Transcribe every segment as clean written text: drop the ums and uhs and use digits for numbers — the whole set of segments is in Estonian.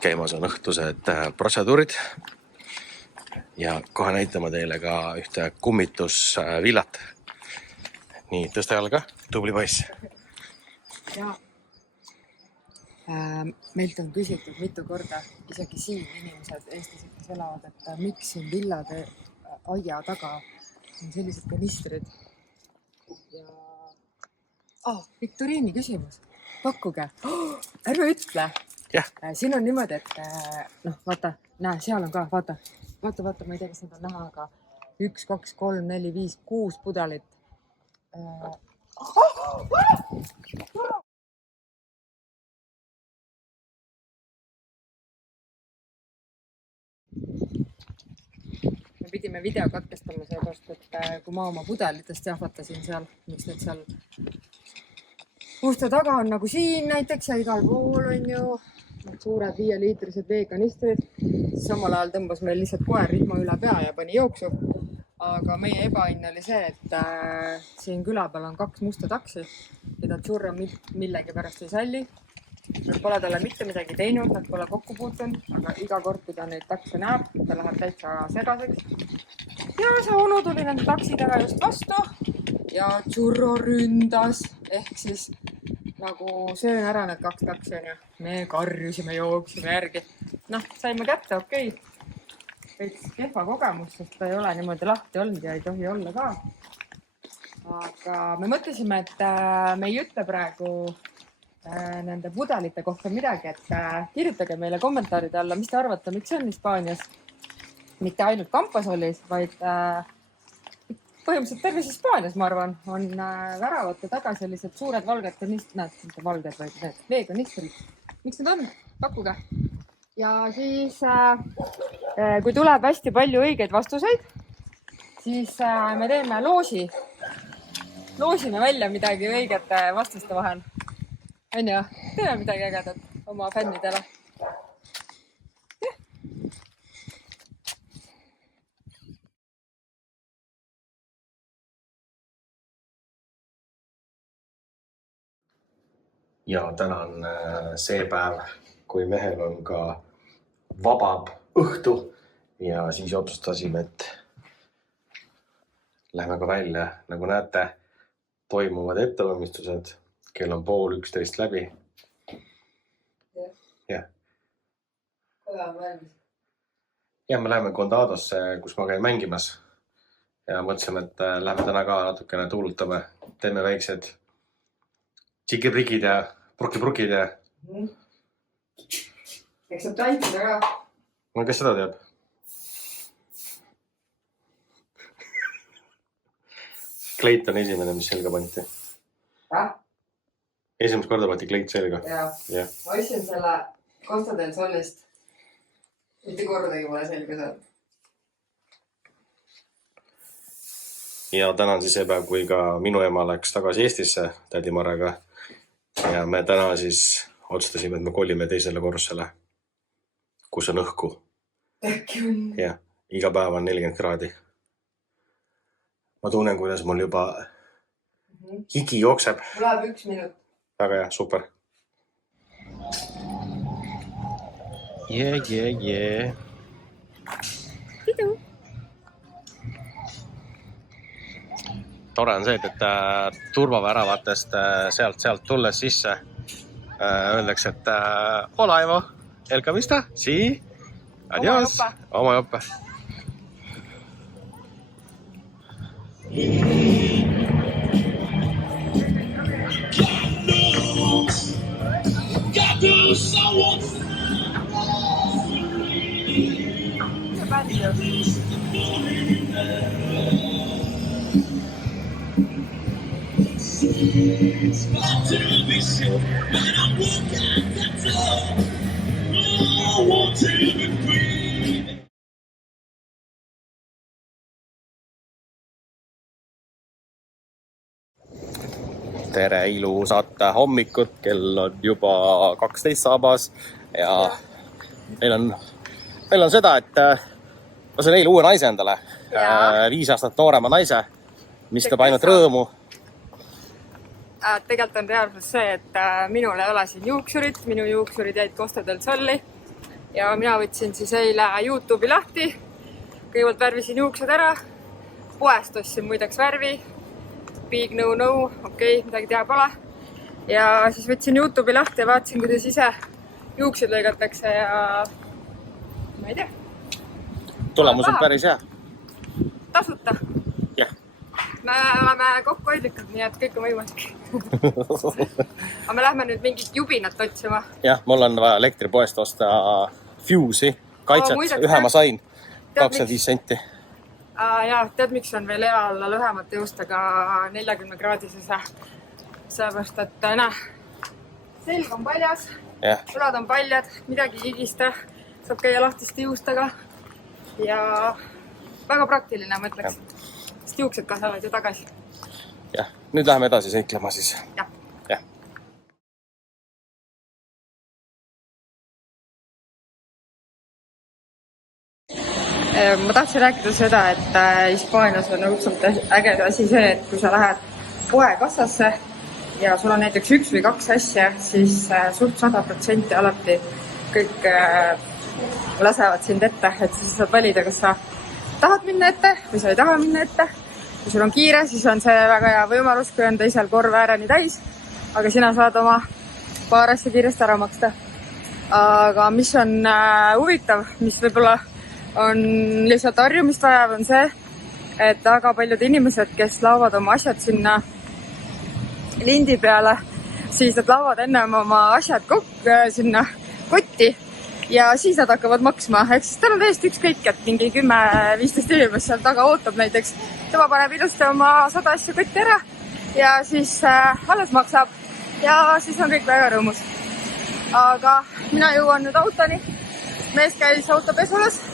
Käimas on õhtused protseduurid ja kohe näitame teile ka ühte kummitusvillat. Nii, tõsta jalga, tubli poiss. Ja meilt on küsitud mitu korda, isegi siin inimesed, eestlased, kes elavad, et miks siin villade aia taga on sellised kanistrid. Ja viktoriini küsimus. Pakkuge. Ärme ütle. Ja. Siin on niimoodi, et vaata, näe, seal on ka, vaata, ma ei tea, kas need on näha, aga 1, 2, 3, 4, 5, 6 pudelit. Me pidime video katkestama seepärast, et kui ma oma pudelitest jahvatasin seal, mis need seal uste taga on nagu siin näiteks ja igal pool on ju need suured 5-liitrised veekanistrid, siis samal ajal tõmbas meil lihtsalt koer rihma üle pea ja pani jooksu. Aga meie ebaõnn oli see, et siin küla peal on 2 musta taksi, keda Tšurro millegi pärast ei salli. Nad pole talle mitte midagi teinud, nad pole kokku puutunud, aga iga kord, kui ta neid takse näeb, ta läheb täitsa segaseks. Ja see onu tuli nende taksidega just vastu ja Tšurro ründas, ehk siis nagu söön ära need 2 taksi on ju. Me karjusime, jooksime järgi. Saime kätte, okei. Veits kehva kogemus, sest ta ei ole niimoodi lahti olnud ja ei tohi olla ka. Aga me mõtlesime, et me ei ütle praegu nende pudelite kohta midagi, et kirjutage meile kommentaaride alla, mis te arvate, miks see on Hispaanias. Mitte ainult Campasolis, vaid põhimõtteliselt terves Hispaanias, ma arvan, on väravate taga sellised suured valged kanistrid, mitte valged, vaid need veekanistrid. Miks need on? Pakkuge. Ja siis, kui tuleb hästi palju õigeid vastuseid, siis me teeme loosi. Loosime välja midagi õigete vastuste vahel. On ju? Teeme midagi ägedat oma fännidele. Ja täna on see päev, kui mehel on ka vabab õhtu ja siis otsustasime, et lähme ka välja. Nagu näete, toimuvad ettevalmistused. Kell on 10:30 läbi. Jah. Koda on valmis. Ja me läheme Condadosse, kus ma käin mängimas. Ja mõtlesime, et lähme täna ka natukene tuulutame. Teeme väiksed tšikiprikid ja prukid ja... Eks saab taipida ka? No kes seda teab? Kleit on esimene, mis selga panti. Esimest korda pati kleit selga. Ja. Ma ostsin selle Costa del Solist. Mitte kordagi pole selga saanud. Ja täna on siis see päev, kui ka minu ema läks tagasi Eestisse tädi Marega. Ja me täna siis otsustasime, et me kolime teisele korrusele, kus on õhku. Äkki on. Ja, iga päev on 40 kraadi. Ma tunnen, kuidas mul juba higi jookseb. Mul läheb 1 minut. Väga hea, super. Yeah. Pidu. Tore on see, et turvaväravatest sealt tulles sisse öeldakse, et hola Evo, el camista, sí, adios, oma joppe. God knows someone radio. Tere ilusat hommikut, kell on juba 12 saabas ja meil on seda, et ma sain eile uue naise endale, 5 aastat noorema naise, mis teeb ainult rõõmu. Tegelikult on reaalsus see, et minul ei ole siin juuksurit, minu juuksurid jäid Costa del Sol'i ja mina võtsin siis eile YouTube'i lahti. Kõigepealt värvisin juuksed ära, poest ostsin muideks värvi. Big no, okei, midagi teha pole. Ja siis võtsin YouTube'i lahti ja vaatasin, kuidas ise juuksed lõigatakse ja ma ei tea. Tulemus on päris hea. Tasuta. Jah. Me oleme kokkuhoidlikud, nii et kõik on võimalik. Aga me lähme nüüd mingit jubinat otsima. Jah, mul on vaja elektripoest osta Fuse'i, kaitset, ühe ma sain, 25 senti. Ja tead, miks on veel hea olla lühemate juustega 40-kraadisese? Sellepärast, et selg on paljas, õlad on paljad, midagi higista, saab käia lahtiste juustega ja väga praktiline, ma ütleks. Sest juuksed kasvavad ju tagasi. Jah, nüüd läheme edasi seiklema siis. Jah. Ma tahtsin rääkida seda, et Hispaanias on õudselt äge asi see, et kui sa lähed poekassasse ja sul on näiteks 1 või 2 asja, siis suht 100% alati kõik lasevad sind ette, et siis saad valida, kas sa tahad minna ette või sa ei taha minna ette. Kui sul on kiire, siis on see väga hea võimalus, kui on teisel korv ääreni täis, aga sina saad oma paar asja kiiresti ära maksta. Aga mis on huvitav, mis võib-olla on lihtsalt harjumist vajav, on see, et väga paljud inimesed, kes laovad oma asjad sinna lindi peale, siis nad laovad ennem oma asjad sinna kotti ja siis nad hakkavad maksma. Ehk siis tal on täiesti ükskõik, et mingi 10-15 inimest seal taga ootab näiteks. Tema paneb ilusti oma 100 asju kotti ära ja siis alles maksab ja siis on kõik väga rõõmus. Aga mina jõuan nüüd autoni. Mees käis autopesulas.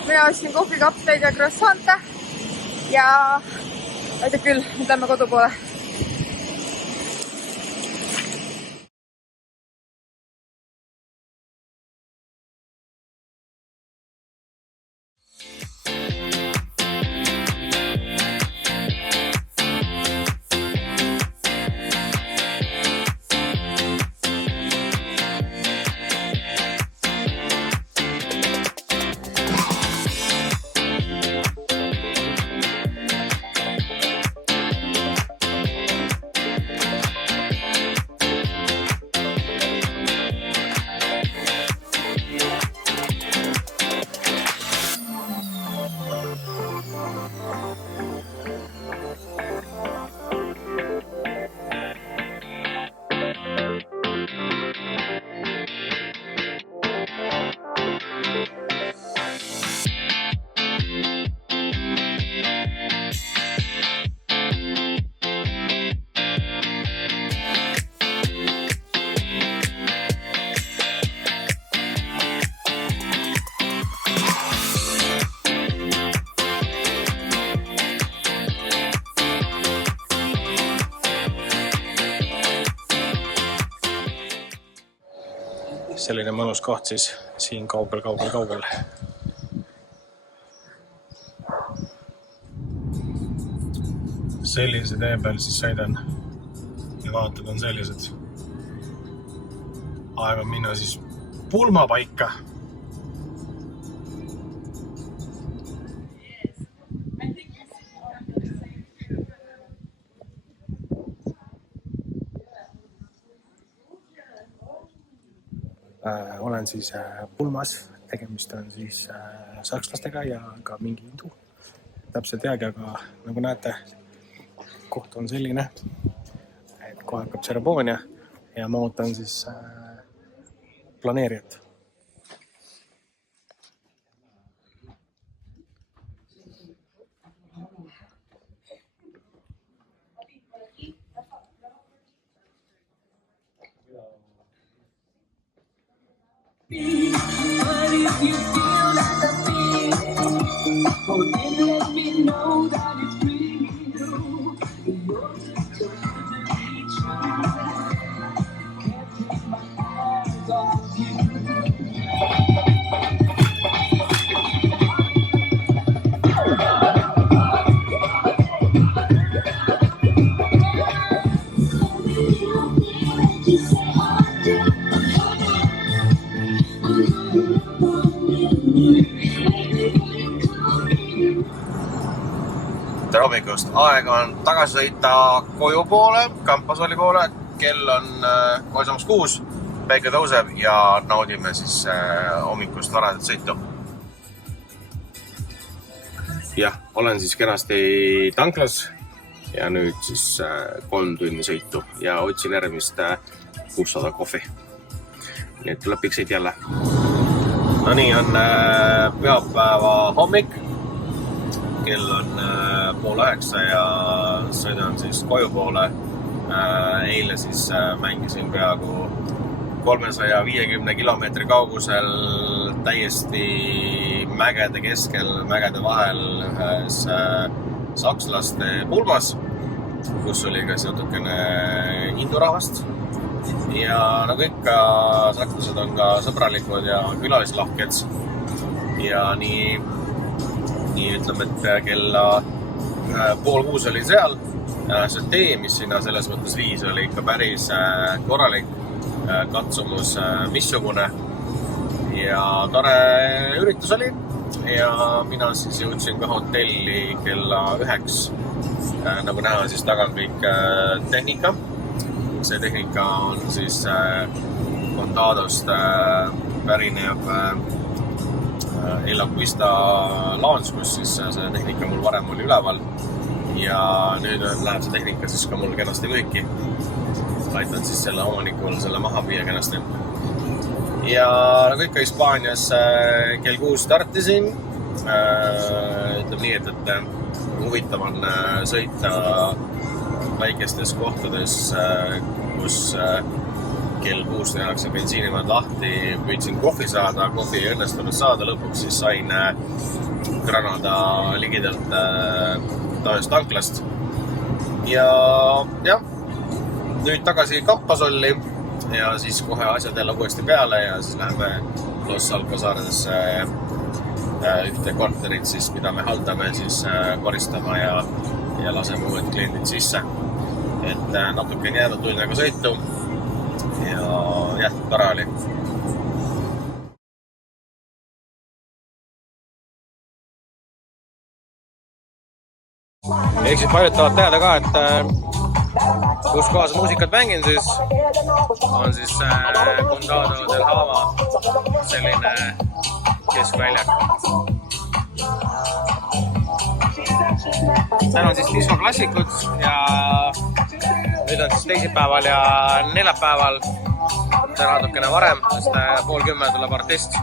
Mina ostsin kohvikapteid ja croissante ja aitab küll, nüüd lähme kodu poole. Selline mõnus koht siis siin kaugel. Sellise tee peal siis sõidan ja vaated on sellised. Aeg on minna siis pulmapaika. Olen siis pulmas, tegemist on siis sakslastega ja ka mingi hindu. Täpselt teagi, aga nagu näete, koht on selline, et kohe hakkab tseremoonia ja ma ootan siis planeerijat. tere hommikust! Aeg on tagasi sõita koju poole, Kampasalli poole. Kell on kohe samas 6, päike tõuseb ja naudime siis hommikust varaselt sõitu. Jah, olen siis kenasti tanklas ja nüüd siis 3 tunni sõitu ja otsin järgmist 600 kohvi. Nii et tuleb pikk sõit jälle. No nii on pühapäeva hommik. Kell on 8:30 ja sõidan siis koju poole. Eile siis mängisin peaaegu 350 kilomeetri kaugusel täiesti mägede keskel, mägede vahel ühes sakslaste pulmas, kus oli ka natukene hindurahvast. Ja nagu ikka, sakslased on ka sõbralikud ja külalislahked. Ja nii ütleme, et kella 5:30 oli seal. See tee, mis sinna selles mõttes viis, oli ikka päris korralik katsumus missugune. Ja tore üritus oli. Ja mina siis jõudsin ka hotelli kella 9. Nagu näha, siis taga on kõik tehnika. See tehnika on siis Condadost pärineb Elaquista laans, kus siis see tehnika mul varem oli üleval. Ja nüüd läheb see tehnika siis ka mul kenasti müüki. Aitan siis selle omanikul selle maha viia kenasti. Ja nagu ikka Hispaanias kell 6 startisin. Ütleb nii, et huvitav on sõita väikestes kohtades, kus kell 6 tehakse bensiinimaad lahti. Püüdsin kohvi saada, kohvi ei õnnestunud saada. Lõpuks siis sain Granada ligidelt taost tanklast. Ja nüüd tagasi Kampasolli ja siis kohe asjad jälle uuesti peale ja siis läheme Los Alcazardesse ühte korterit, siis, mida me haldame siis koristama ja laseme uued kliendid sisse. Et natuke on jäänud tunniga sõitu ja tore oli. Ehk siis paljud tahavad teada ka, et kus kohas muusikat mängin, siis on siis Condado del Hava selline keskväljak. Täna on siis disco klassikud ja nüüd on siis teisipäeval ja neljapäeval. Täna natukene varem, sest 9:30 tuleb artist.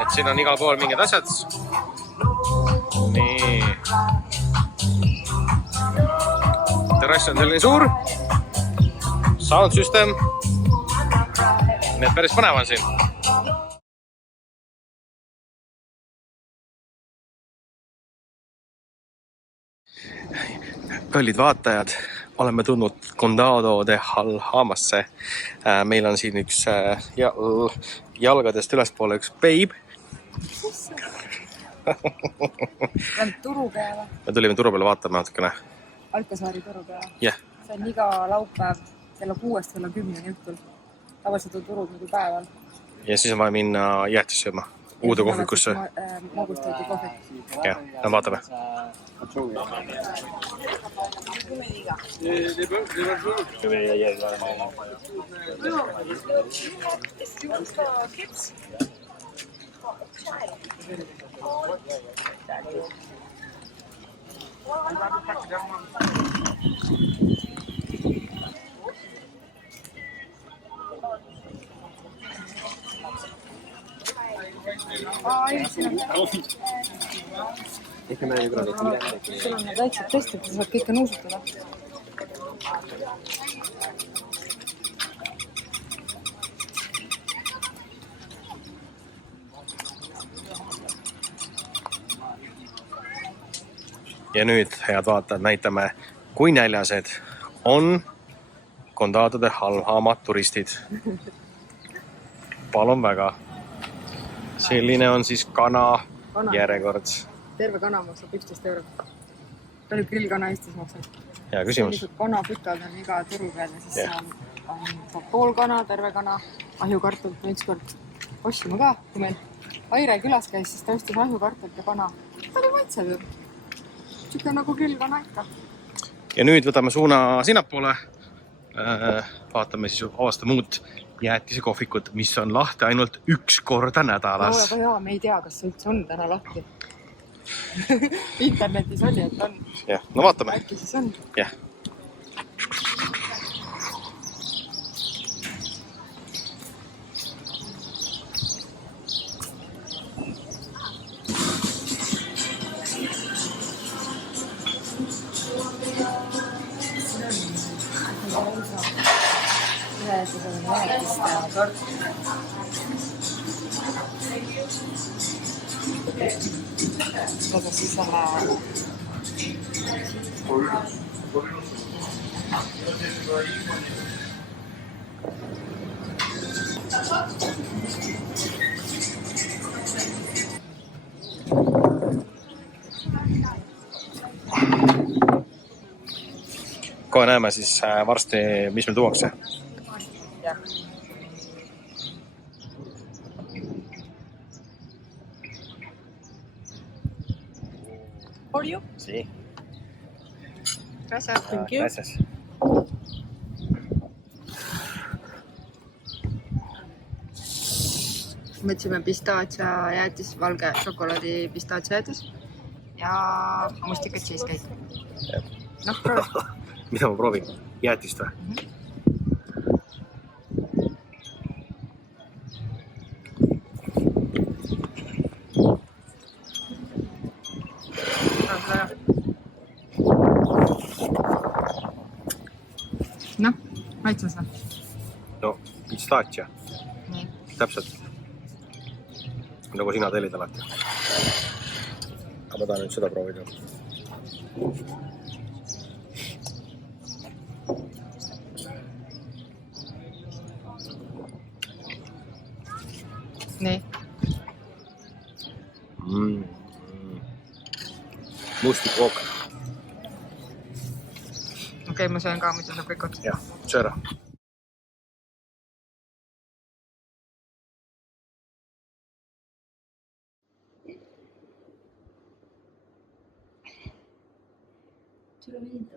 Et siin on igal pool mingid asjad. Nii. Terrass on selline suur. Sound system. Nii et päris põnev on siin. Kallid vaatajad, oleme tulnud Condado de Alhamasse. Meil on siin üks jalgadest ülespoole üks babe. Turu peale. Me tulime turu peale vaatama natukene. Alcasaari turu peale. Yeah. See on iga laupäev kella 6 kella 10 õhtul. Tavaliselt on turud nagu päeval. Ja siis on vaja minna jäätis sööma. Uude kohvikusse. Magustati kohvik. Jah, vaatame. Sul on need väiksed testid, sa saad kõike nuusutada. ja nüüd, head vaatajad, näitame, kui näljased on Condado de Alhama turistid. Palun väga. Selline on siis kana järjekord. Terve kana maksab 11 €. Palju grillkana Eestis maksab? Hea küsimus. Sellised kanapükad on iga turu peal ja siis on pool kana, terve kana, ahjukartult. Ma ükskord ostsime ka, kui meil Aire külas käis, siis ta ostis ahjukartult ja kana. Palju maitseb ju. Siuke nagu grillkana ikka. Ja nüüd võtame suuna sinnapoole. Vaatame siis avastame uut jäätise kohvikut, mis on lahti ainult 1 korda nädalas. No, aga jaa, me ei tea, kas see üldse on täna lahti. Internetis oli, et on. Jah, no vaatame. Äkki siis on. Jah. Aga siis selle... Kohe näeme siis varsti, mis meil tuuakse. Jah. For you? Sí. Gracias. Thank you. Gracias. Võtsime pistaatsia jäätis, valge šokolaadi pistaatsia jäätis ja mustikat cheesecake. Noh, proovi. Mida ma proovin? Jäätist või? Noh, maitses või? No, pistaatsia. Nii. Täpselt. Nagu sina tellid alati. Aga ma tahan nüüd seda proovida. Nii. Mustikook. Okei, ma söön ka, muidu saab kõik otsa. Jah, söö ära. Sul on vinto.